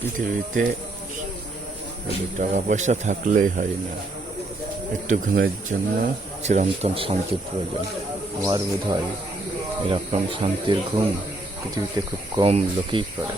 পৃথিবীতে টাকা পয়সা থাকলেই হয় না, একটু ঘুমের জন্য চিরন্তন শান্তির প্রয়োজন। আমার বোধ হয় এরকম শান্তির ঘুম পৃথিবীতে খুব কম লোকই করে।